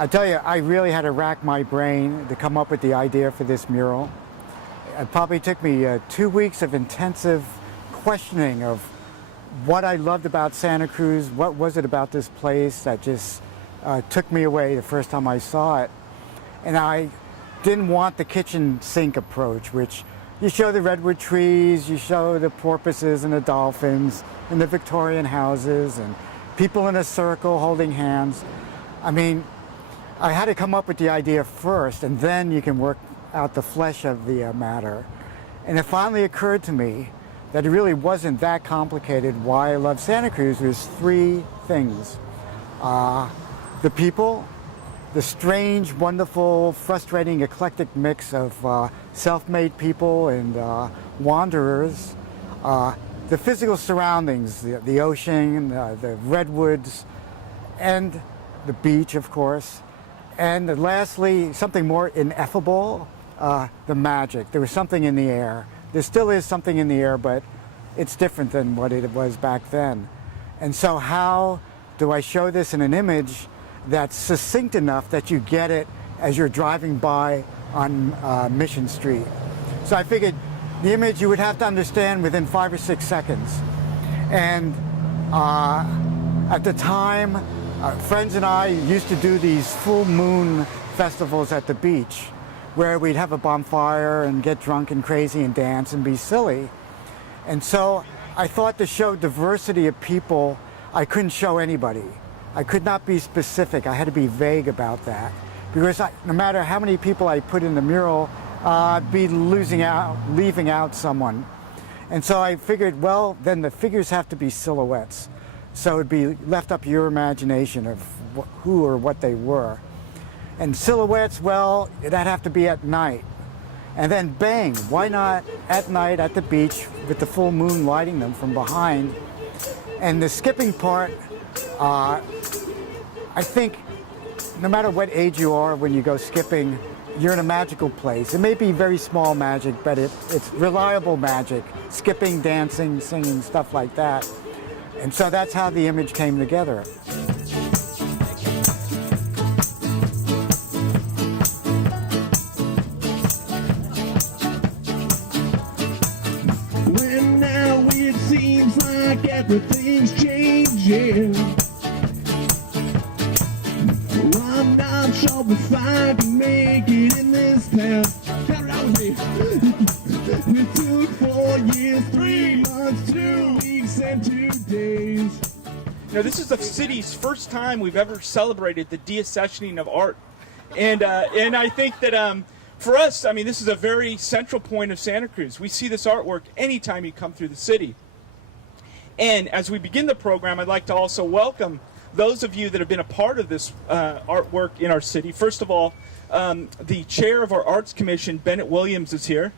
I tell you, I really had to rack my brain to come up with the idea for this mural. It probably took me 2 weeks of intensive questioning of what I loved about Santa Cruz, what was it about this place that just took me away the first time I saw it. And I didn't want the kitchen sink approach, which you show the redwood trees, you show the porpoises and the dolphins and the Victorian houses and people in a circle holding hands. I mean, I had to come up with the idea first, and then you can work out the flesh of the matter. And it finally occurred to me that it really wasn't that complicated. Why I love Santa Cruz was 3 things. The people, the strange, wonderful, frustrating, eclectic mix of self-made people and wanderers, the physical surroundings, the ocean, the redwoods, and the beach, of course, and lastly, something more ineffable, the magic. There was something in the air. There still is something in the air, but it's different than what it was back then. And so how do I show this in an image that's succinct enough that you get it as you're driving by on Mission Street? So I figured the image you would have to understand within 5 or 6 seconds. And at the time, friends and I used to do these full moon festivals at the beach where we'd have a bonfire and get drunk and crazy and dance and be silly. And so I thought to show diversity of people, I couldn't show anybody. I could not be specific. I had to be vague about that. Because no matter how many people I put in the mural, I'd be leaving out someone. And so I figured, well, then the figures have to be silhouettes. So it'd be left up to your imagination of who or what they were. And silhouettes, well, that'd have to be at night. And then bang, why not at night at the beach with the full moon lighting them from behind? And the skipping part, I think no matter what age you are when you go skipping, you're in a magical place. It may be very small magic, but it's reliable magic. Skipping, dancing, singing, stuff like that. And so that's how the image came together. When now it seems like everything's changing, I'm not sure if I can make it in this town. Count it out with me. It took 4 years, 3 months, 2 weeks, and 2 days. Now, this is the city's first time we've ever celebrated the deaccessioning of art. And I think that for us, I mean, this is a very central point of Santa Cruz. We see this artwork anytime you come through the city. And as we begin the program, I'd like to also welcome those of you that have been a part of this artwork in our city. First of all, the chair of our Arts Commission, Bennett Williams, is here.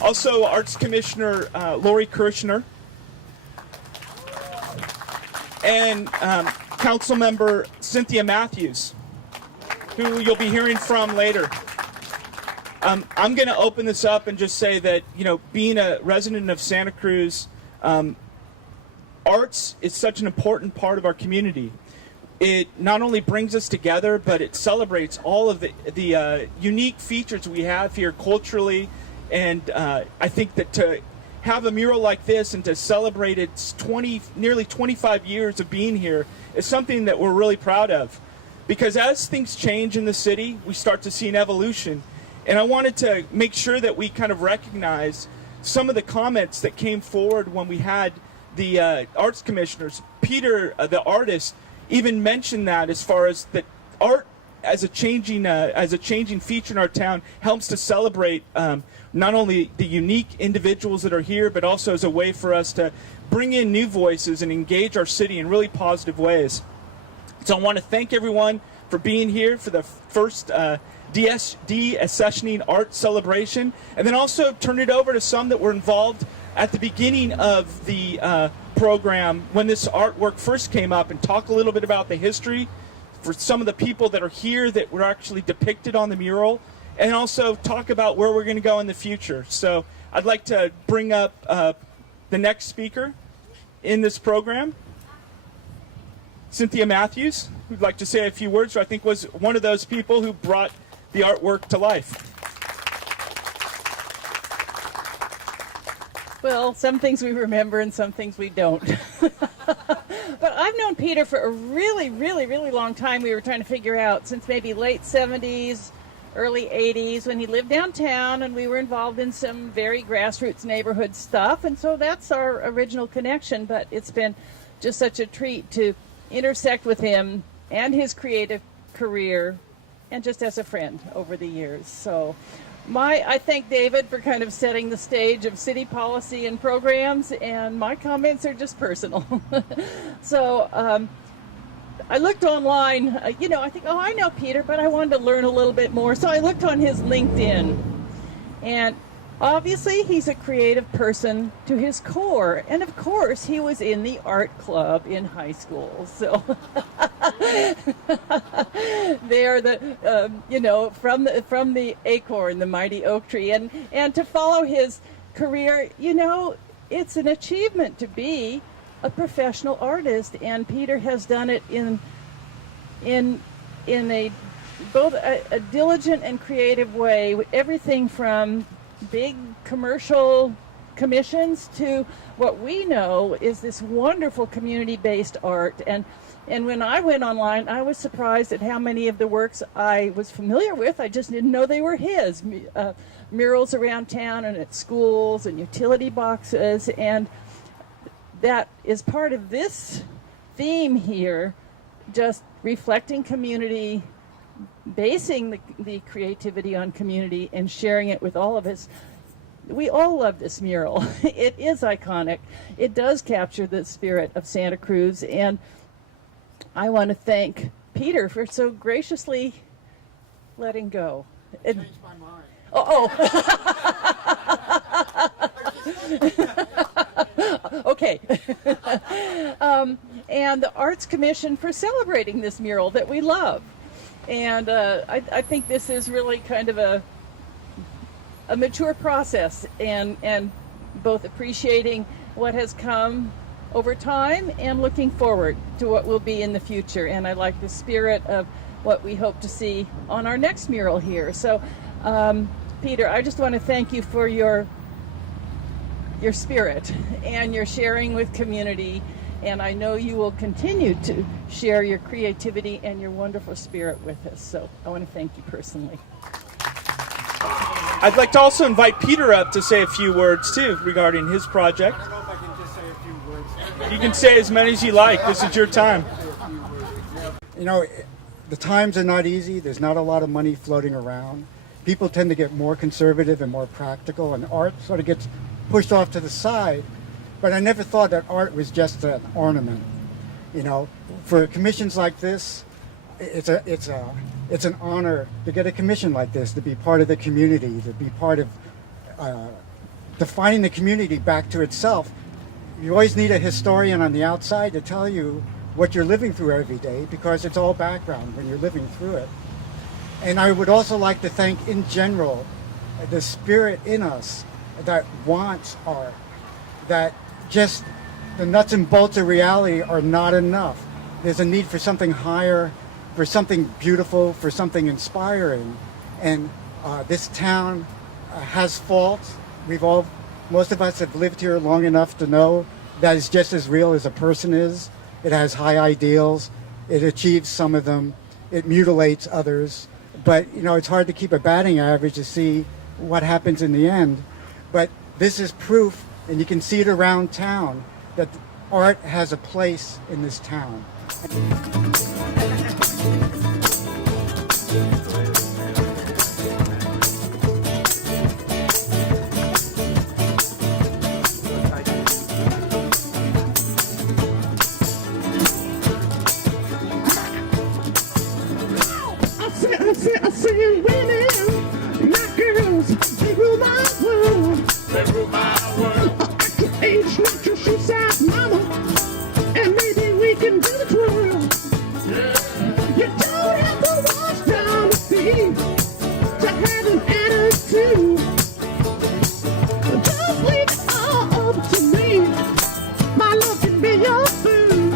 Also, Arts Commissioner Lori Kirshner. And Council Member Cynthia Matthews, who you'll be hearing from later. I'm going to open this up and just say that, you know, being a resident of Santa Cruz, arts is such an important part of our community. It not only brings us together, but it celebrates all of the unique features we have here culturally. And I think that to have a mural like this and to celebrate its nearly 25 years of being here is something that we're really proud of. Because as things change in the city, we start to see an evolution. And I wanted to make sure that we kind of recognize some of the comments that came forward when we had the arts commissioners. Peter, the artist, even mentioned that as far as that art as a changing feature in our town helps to celebrate not only the unique individuals that are here, but also as a way for us to bring in new voices and engage our city in really positive ways. So I want to thank everyone for being here for the first deaccessioning art celebration, and then also turn it over to some that were involved at the beginning of the program when this artwork first came up, and talk a little bit about the history for some of the people that are here that were actually depicted on the mural, and also talk about where we're going to go in the future. So I'd like to bring up the next speaker in this program. Cynthia Matthews, who'd like to say a few words, who I think was one of those people who brought the artwork to life. Well, some things we remember and some things we don't. But I've known Peter for a really, really, really long time. We were trying to figure out since maybe late 70s, early 80s, when he lived downtown, and we were involved in some very grassroots neighborhood stuff. And so that's our original connection. But it's been just such a treat to intersect with him and his creative career and just as a friend over the years. So I thank David for kind of setting the stage of city policy and programs, and my comments are just personal. So I looked online, I think, I know Peter, but I wanted to learn a little bit more. So I looked on his LinkedIn, and obviously he's a creative person to his core. And of course, he was in the art club in high school. So they're from the acorn, the mighty oak tree. And to follow his career, it's an achievement to be a professional artist. And Peter has done it in both a diligent and creative way, with everything from big commercial commissions to what we know is this wonderful community-based art. And when I went online, I was surprised at how many of the works I was familiar with. I just didn't know they were his. Murals around town and at schools and utility boxes. And that is part of this theme here, just reflecting community, basing the creativity on community and sharing it with all of us. We all love this mural. It is iconic. It does capture the spirit of Santa Cruz, and I want to thank Peter for so graciously letting go. Changed my mind. Okay. And the Arts Commission for celebrating this mural that we love. And I think this is really kind of a mature process, and both appreciating what has come over time and looking forward to what will be in the future. And I like the spirit of what we hope to see on our next mural here. So, Peter, I just want to thank you for your spirit and your sharing with community. And I know you will continue to share your creativity and your wonderful spirit with us. So I want to thank you personally. I'd like to also invite Peter up to say a few words, too, regarding his project. I don't know if I can just say a few words. You can say as many as you like. This is your time. The times are not easy. There's not a lot of money floating around. People tend to get more conservative and more practical, and art sort of gets pushed off to the side. But I never thought that art was just an ornament. For commissions like this, it's an honor to get a commission like this, to be part of the community, to be part of defining the community back to itself. You always need a historian on the outside to tell you what you're living through every day, because it's all background when you're living through it. And I would also like to thank, in general, the spirit in us that wants art, that just the nuts and bolts of reality are not enough. There's a need for something higher, for something beautiful, for something inspiring. And this town has faults. Most of us have lived here long enough to know that it's just as real as a person is. It has high ideals. It achieves some of them. It mutilates others. But, it's hard to keep a batting average to see what happens in the end. But this is proof, and you can see it around town, that art has a place in this town. I see women, not girls, they rule my world. They rule my world. At your age, not your shoe size, mama, and maybe we can do the twirl. Yeah. You don't have to wash down the feet to have an attitude. Just leave it all up to me. My love can be your food.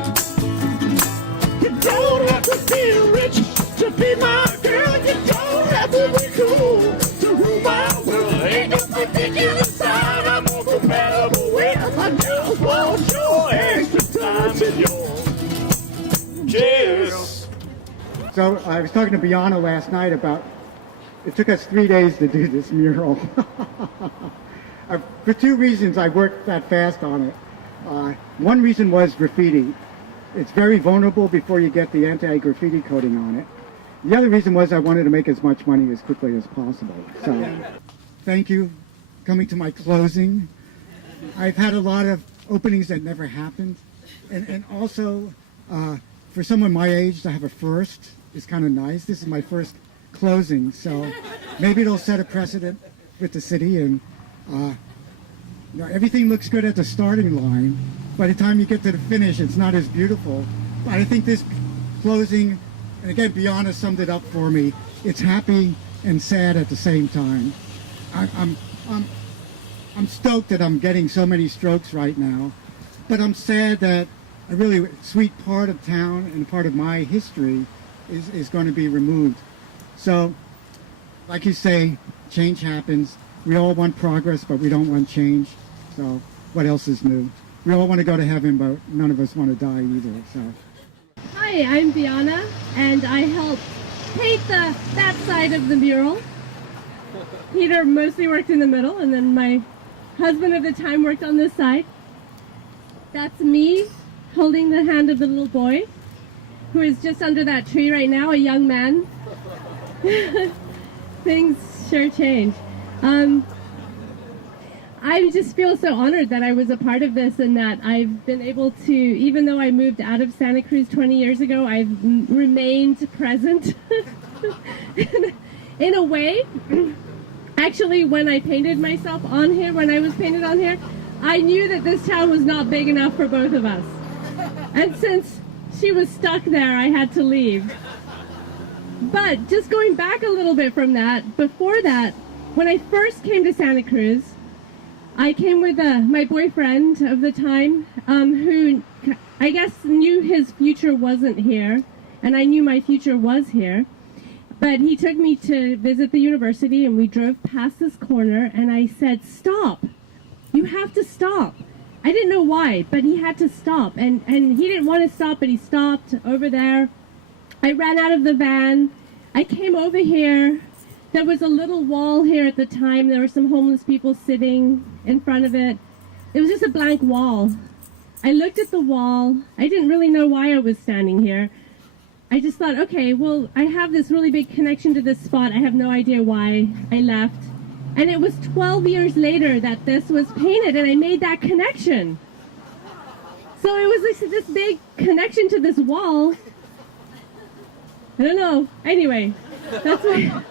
ridiculous time. I'm on compatible with. I just want your extra time and yours. Cheers. So I was talking to Biana last night about, it took us 3 days to do this mural. For two reasons I worked that fast on it. One reason was graffiti. It's very vulnerable before you get the anti-graffiti coating on it. The other reason was I wanted to make as much money as quickly as possible. So thank you for coming to my closing. I've had a lot of openings that never happened. And also, for someone my age to have a first is kind of nice. This is my first closing, so maybe it'll set a precedent with the city. And everything looks good at the starting line. By the time you get to the finish, it's not as beautiful. But I think this closing, and again, Biana summed it up for me. It's happy and sad at the same time. I'm stoked that I'm getting so many strokes right now, but I'm sad that a really sweet part of town and part of my history is going to be removed. So, like you say, change happens. We all want progress, but we don't want change. So, what else is new? We all want to go to heaven, but none of us want to die either. So. Hi, I'm Biana, and I helped paint that side of the mural. Peter mostly worked in the middle, and then my husband at the time worked on this side. That's me holding the hand of the little boy, who is just under that tree right now, a young man. Things sure change. I just feel so honored that I was a part of this and that I've been able to, even though I moved out of Santa Cruz 20 years ago, I've remained present in a way. Actually, when I painted myself on here, when I was painted on here, I knew that this town was not big enough for both of us. And since she was stuck there, I had to leave. But just going back a little bit from that, before that, when I first came to Santa Cruz, I came with my boyfriend of the time, who I guess knew his future wasn't here, and I knew my future was here. But he took me to visit the university, and we drove past this corner, and I said, "Stop! You have to stop." I didn't know why, but he had to stop, and he didn't want to stop, but he stopped over there. I ran out of the van. I came over here. There was a little wall here at the time. There were some homeless people sitting in front of it. It was just a blank wall. I looked at the wall. I didn't really know why I was standing here. I just thought, okay, well, I have this really big connection to this spot. I have no idea why I left. And it was 12 years later that this was painted, and I made that connection. So it was this big connection to this wall. I don't know. Anyway, that's why.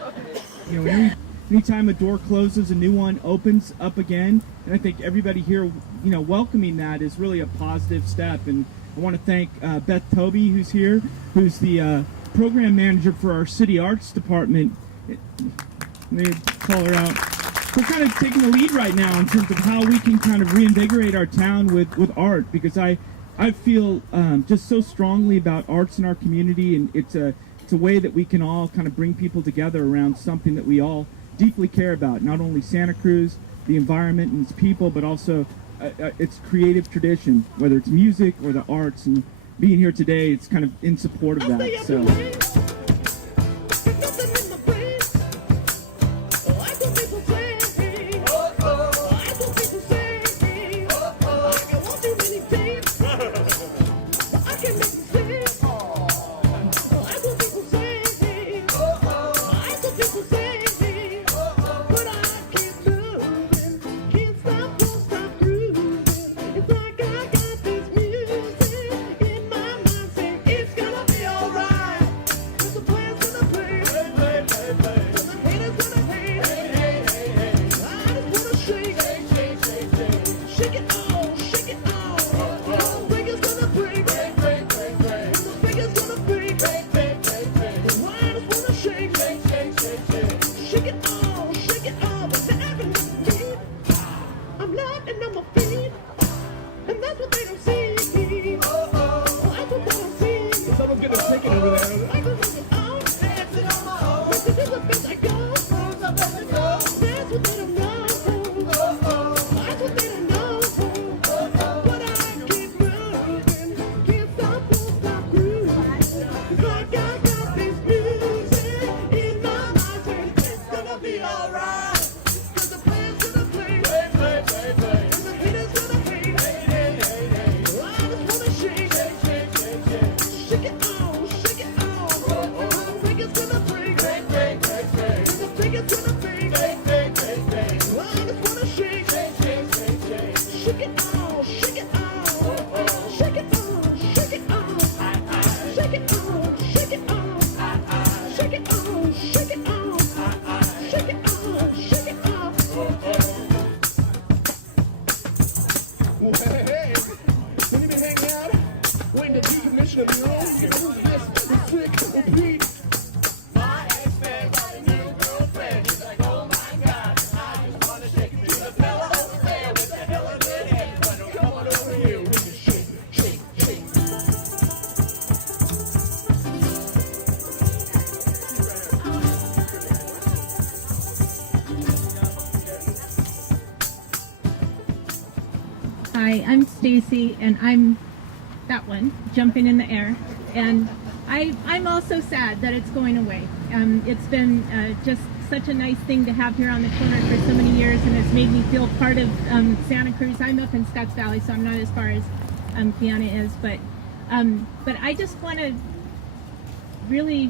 You know, anytime a door closes, a new one opens up again, and I think everybody here, welcoming that is really a positive step. And I want to thank Beth, Tobey, who's here, who's the program manager for our city arts department. Let me call her out. We're kind of taking the lead right now in terms of how we can kind of reinvigorate our town with art, because I feel just so strongly about arts in our community, and it's a way that we can all kind of bring people together around something that we all deeply care about, not only Santa Cruz, the environment and its people, but also its creative tradition, whether it's music or the arts. And being here today, it's kind of in support of that. So. Hi, I'm Stacy, and I'm that one, jumping in the air. And I'm also sad that it's going away. It's been just such a nice thing to have here on the corner for so many years, and it's made me feel part of Santa Cruz. I'm up in Scotts Valley, so I'm not as far as Kiana is, but I just want to really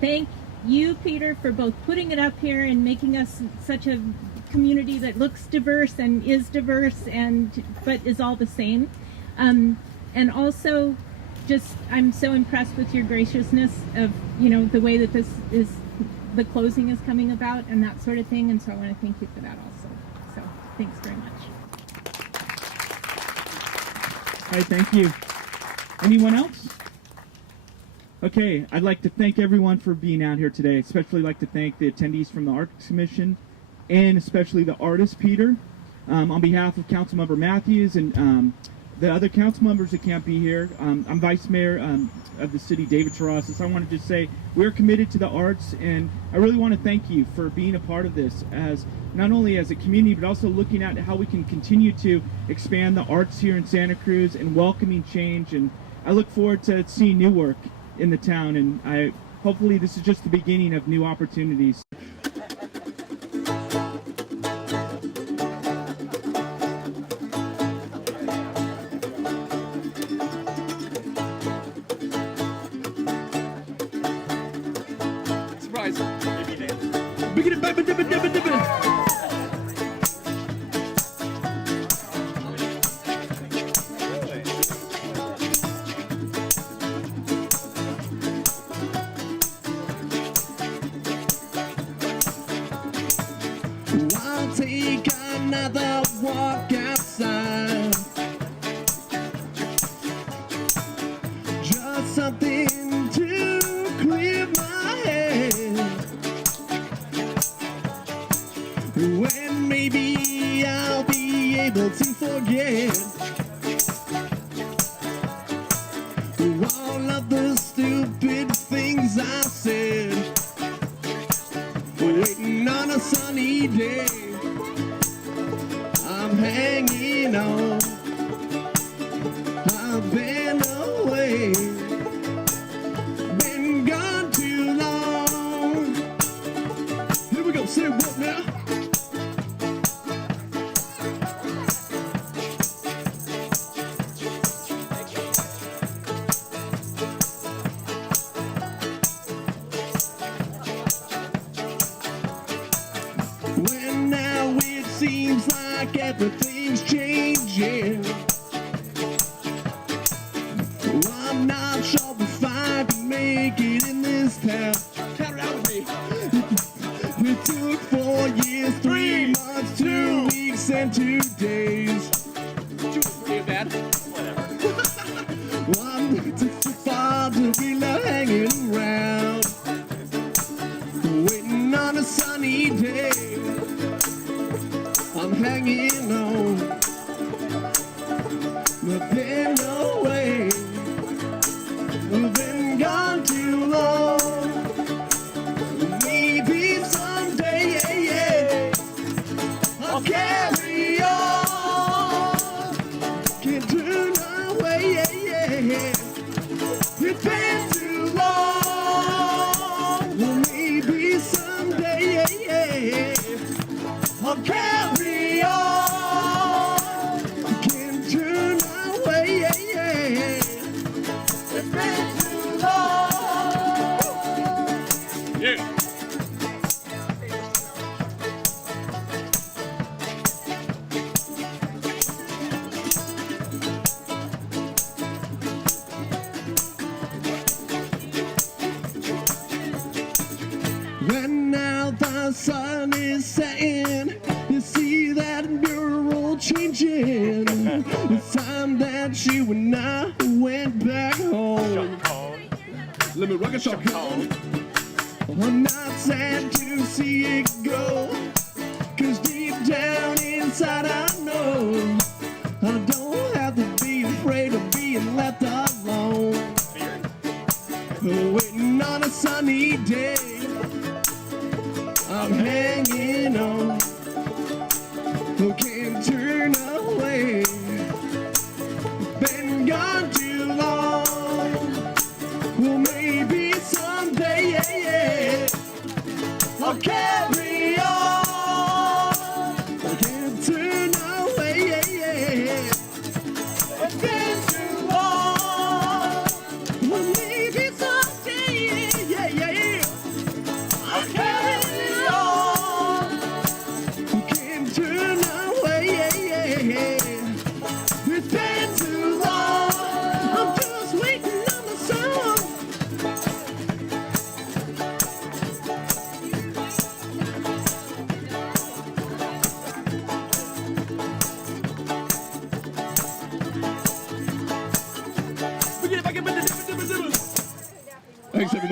thank you, Peter, for both putting it up here and making us such a community that looks diverse and is diverse but is all the same. And also, just I'm so impressed with your graciousness of the way that the closing is coming about and that sort of thing. And so I want to thank you for that also. So thanks very much. All right, thank you. Anyone else? Okay, I'd like to thank everyone for being out here today. Especially like to thank the attendees from the Arts Commission, and especially the artist Peter. On behalf of Councilmember Matthews and the other council members that can't be here, I'm Vice Mayor of the city, David Terrasas. I want to just say we're committed to the arts, and I really want to thank you for being a part of this, as not only as a community, but also looking at how we can continue to expand the arts here in Santa Cruz and welcoming change. And I look forward to seeing new work in the town, and hopefully this is just the beginning of new opportunities. I'll take another walk outside. Just something to clear my head. When maybe I'll be able to forget all of the stupid things I said. Waiting on a sunny day, I'm hanging on. I've been away, been gone too long. Here we go, say what now? When now it seems like everything's changing. Well, I'm not sure if I can make it in this town. Count it out with me. It took 4 years, 3 months, 2 weeks, and 2 days. 2 is pretty bad. Whatever. Well, I'm too far to be left hanging around, waiting on a sunny day. I'm hanging on. We've been away. We've been gone too long. Maybe someday, I'll carry on. Can't turn away, It's been too long. Well, maybe someday, I'll carry on. Can't turn away. It's been too long. Yeah. When now the sun is setting, you see that mural changing. It's time that you and I went back home. Let me rock a shotgun. I'm not sad to see it go, 'cause deep down inside I know I don't have to be afraid of being left alone. Waiting on a sunny day, I'm hanging on. Can't turn away.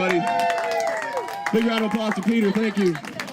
everybody. Big round of applause to Peter. Thank you.